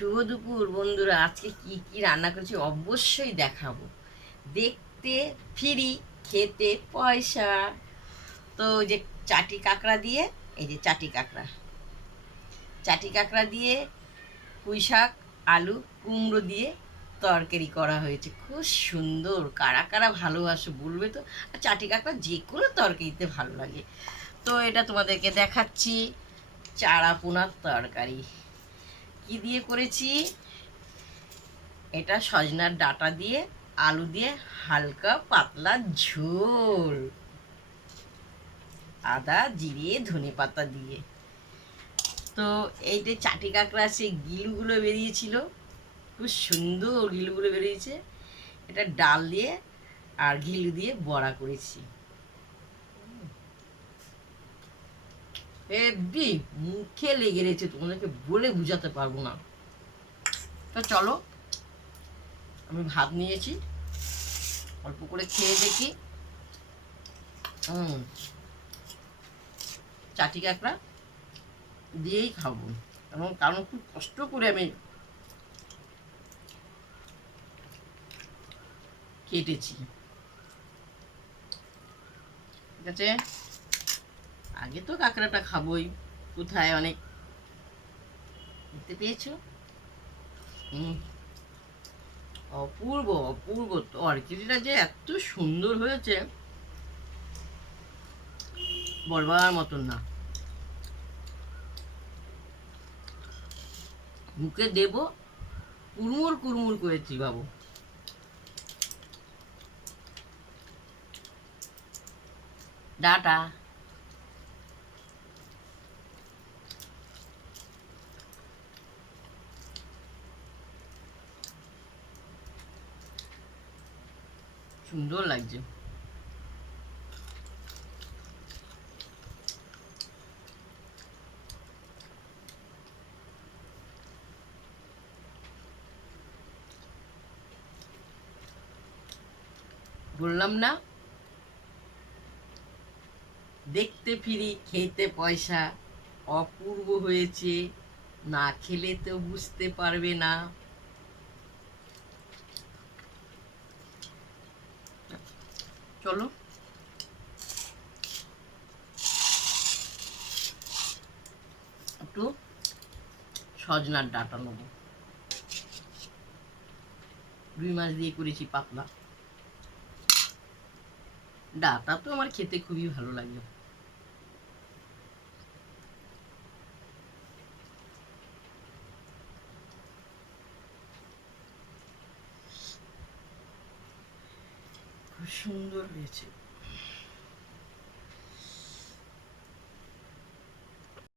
শুভ দুপুর বন্ধুরা। আজকে কি কি রান্না করেছি অবশ্যই দেখাবো। দেখতে ফ্রি, খেতে পয়সা। তো ওই যে চাটি কাঁকড়া দিয়ে, এই যে চাটি কাঁকড়া দিয়ে পুঁই শাক, আলু, কুমড়ো দিয়ে তরকারি করা হয়েছে। খুব সুন্দর। কারা কারা ভালোবাসো বলবে তো। আর চাটি কাঁকড়া যে কোনো তরকারিতে ভালো লাগে। তো এটা তোমাদেরকে দেখাচ্ছি। চারা পোনার তরকারি কি দিয়ে করেছি। এটা সজনার ডাঁটা দিয়ে, আলু দিয়ে, হালকা পাতলা ঝোল, আদা জিরে ধনে পাতা দিয়ে। তো এই যে চাটি কাঁকড়া সেই গিলুগুলো বেরিয়েছিল, খুব সুন্দর গিলুগুলো বেরিয়েছে। এটা ডাল দিয়ে আর ঘিলু দিয়ে বড়া করেছি। হেব্বি, মুখে লেগে রয়েছে, তোমাদেরকে বলে বুঝাতে পারবো না। তো চলো, আমি ভাত নিয়েছি, অল্প করে খেয়ে দেখি। চাটি কাঁকড়া দিয়েই খাবো, এবং কারণ খুব কষ্ট করে আমি কেটেছি। ঠিক আছে, আগে তো কাঁকড়াটা খাবোই। কোথায় অনেক, দেখতে পেয়েছো? হুম, অপূর্ব অপূর্ব তরকারিটা যে এত সুন্দর হয়েছে বলবার মতন না। মুখে দেব, কুড়মুড় কুড়মুড় করেছি বাবু। ডাটা। সুন্দর লাগছে। বললাম না, দেখতে ফিরি খেতে পয়সা। অপূর্ব হয়েছে, না খেলে তো বুঝতে পারবে না। চলো, একটু সজনার ডাঁটা নেবো। রুই মাছ দিয়ে করেছি পাতলা ডাঁটা, তো আমার খেতে খুবই ভালো লাগে। খুব সুন্দর হয়েছে।